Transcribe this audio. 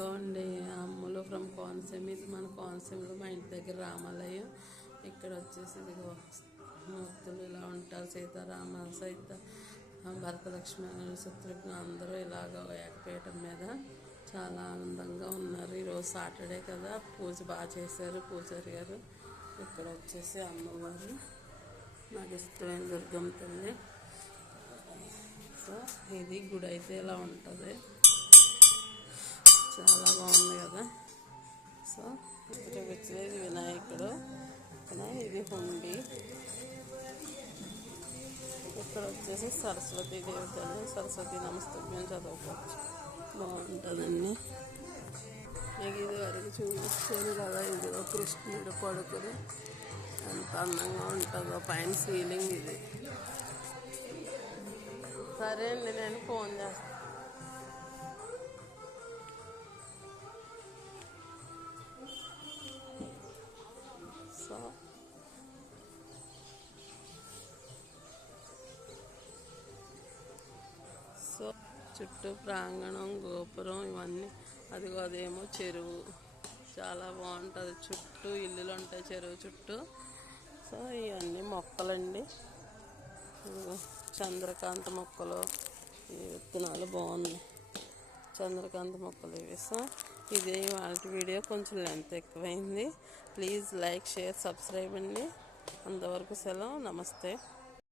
Hello అండి, అమ్ములు from Konaseema. ఇది మన కోనసీమలో మా ఇంటి దగ్గర రామాలయం. ఇక్కడ వచ్చేసి ఇదిగో మూర్తులు ఇలా ఉంటారు. సీతారామ భరత లక్ష్మణులు శత్రుఘ్న అందరూ ఇలాగ ఏకపీఠం మీద చాలా ఆనందంగా ఉన్నారు. ఈరోజు సాటర్డే కదా, పూజ బాగా చేశారు పూజారి గారు. ఇక్కడ వచ్చేసి అమ్మవారు, నాకు ఇష్టమైన దుర్గమ్మ తల్లి. సో ఇది గుడి అయితే ఇలా ఉంటుంది, చాలా బాగుంది కదా. సో ఇక్కడ వచ్చేది వినాయకుడు, ఇది హుండీ. ఇక్కడ వచ్చేసి సరస్వతీ దేవతలు, సరస్వతి నమస్తభ్యం చదువుకోవచ్చు, బాగుంటుందండి. మీకు ఇది వరకు చూపించాను కదా, ఇదిగో కృష్ణుడు పడుకుని ఎంత అందంగా ఉంటుందో. పైన సీలింగ్ ఇది. సరే అండి, నేను ఫోన్ చేస్తాను. సో చుట్టూ ప్రాంగణం, గోపురం ఇవన్నీ. అదేమో చెరువు, చాలా బాగుంటుంది. చుట్టూ ఇల్లులు ఉంటాయి చెరువు చుట్టూ. సో ఇవన్నీ మొక్కలండి, చంద్రకాంత మొక్కలు, ఈ విత్తనాలు బాగున్నాయి, చంద్రకాంత మొక్కలు ఇవి. సో ఇదే వాళ్ళ వీడియో, కొంచెం లెంత్ ఎక్కువైంది. ప్లీజ్ లైక్, షేర్, సబ్స్క్రైబ్ అండి. అంతవరకు సెలవు, నమస్తే.